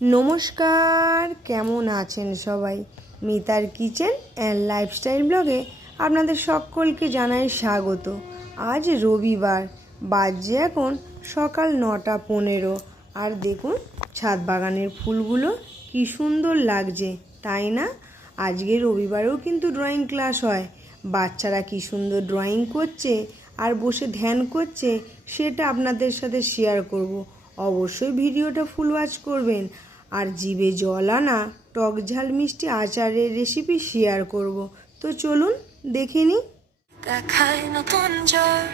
নমস্কার, কেমন আছেন সবাই? মিতার কিচেন অ্যান্ড লাইফস্টাইল ব্লগে আপনাদের সকলকে জানাই স্বাগত। আজ রবিবার, বাজে এখন সকাল 9:15। আর দেখুন ছাদ বাগানের ফুলগুলো কি সুন্দর লাগছে, তাই না? আজকে রবিবারেও কিন্তু ড্রয়িং ক্লাস হয়। বাচ্চারা কি সুন্দর ড্রয়িং করছে আর বসে ধ্যান করছে, সেটা আপনাদের সাথে শেয়ার করব। অবশ্যই ভিডিওটা ফুল ওয়াচ করবেন। আর জিভে জল আনা টক ঝাল মিষ্টি আচারের রেসিপি শেয়ার করব। তো চলুন দেখে নিই। দেখায় নতুন জয়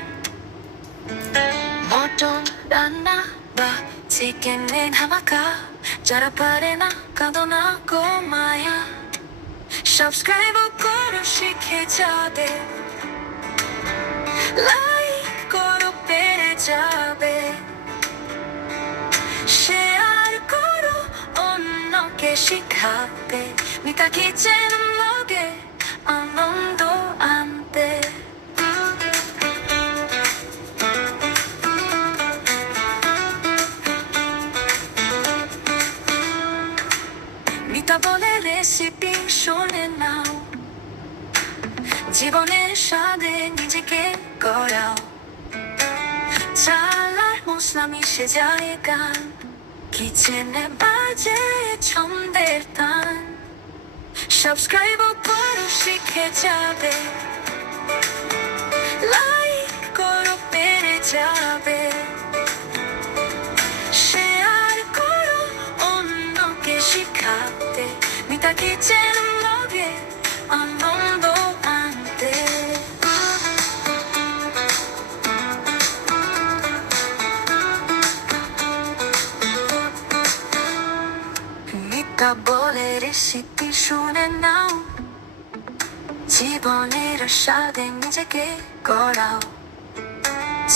মটন রান্না বা চিকেনের ধামাকা, যারা পারে না কাঁদো না গো মায়া। সাবস্ক্রাইব করো শিখে যাবে, লাইক করো পেরে যাবে, শেয়ার করো অন্যকে শিখাবে। মিতা কিচেন ব্লগে আনন্দ আনতে। মিতা বলে রেসিপি শুনে নাও, জীবনের স্বাদে নিজেকে গড়াও। চাল আর মশলা মিশে যায় গান, কিচেনে বাজে ছন্দের তান। সাবস্ক্রাইব করো শিখে যাবে, লাইক করো পেরে যাবে, শেয়ার করো অন্যকে শিখাতে। মিতা কিচেন ব্লগে আনন্দ আনতে। মিতা বলে রেসিপি শুনে নাও, জীবনের স্বাদে নিজেকে গড়াও।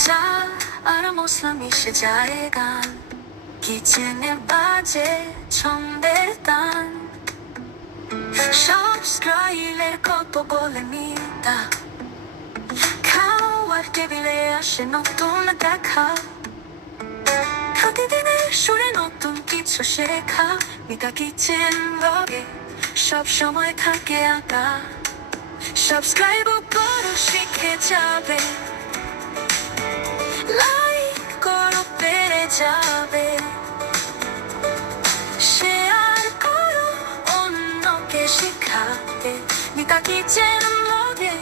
চাল আর মশলা মিশে যায় গান, কিচেনে বাজে ছন্দের তান। সাবস্ক্রাইবের গল্প বলে মিতা, খাওয়ার টেবিলে আসে নতুন দেখা। প্রতিদিনের সুরে নতুন কিছু শেখা, মিতা কিচেন ব্লগে সব সময় থাকে আঁকা। সাবস্ক্রাইব করো শিখে যাবে, লাইক করো পেরে যাবে, শেয়ার করো অন্যকে শিখাতে। মিতা কিচেন ব্লগে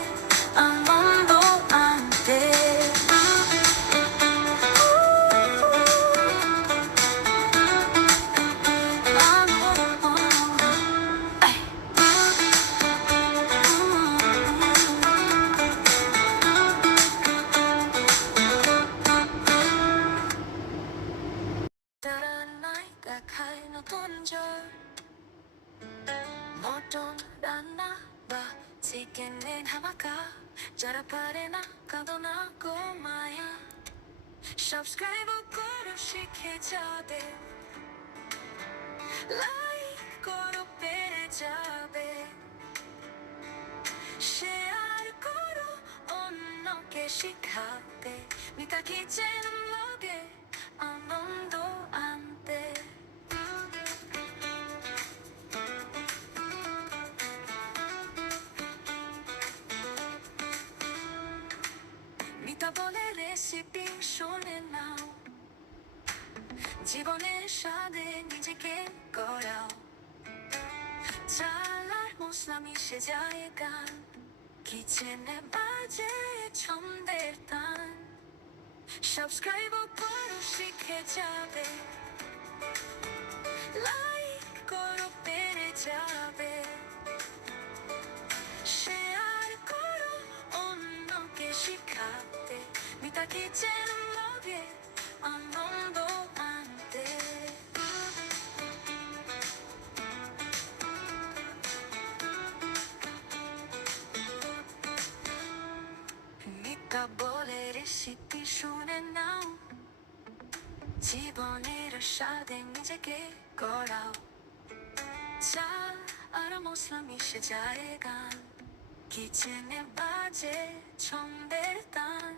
আনন্দ আনতে। দেখায় নতুন জয় মটন রান্না বা চিকেনের ধামাকা, যারা পারে না কাঁদো না গো মায়া। সাবস্ক্রাইব করো শিখে যাবে, লাইক করো পেরে যাবে, শেয়ার করো অন্যকে শিখাতে। মিতা কিচেন ব্লগে আনন্দ আনতে। মিতা বলে রেসিপি শুনে নাও, জীবনের স্বাদে নিজেকে গড়াও। চাল আর মশলা মিশে যায় গান, কিচেনে বাজে ছন্দের তান। সাবস্ক্রাইব করো শিখে যাবে, লাইক করো পেরে যাবে, শেয়ার করো অন্যকে শিখাতে। মিতা কিচেন ব্লগে আনন্দ আনতে। মিতা বলে রেসিপি শুনে নাও, জীবনের স্বাদে নিজেকে গড়াও। চাল আর মশলা মিশে যায় গান, কিচেনে বাজে ছন্দের তান।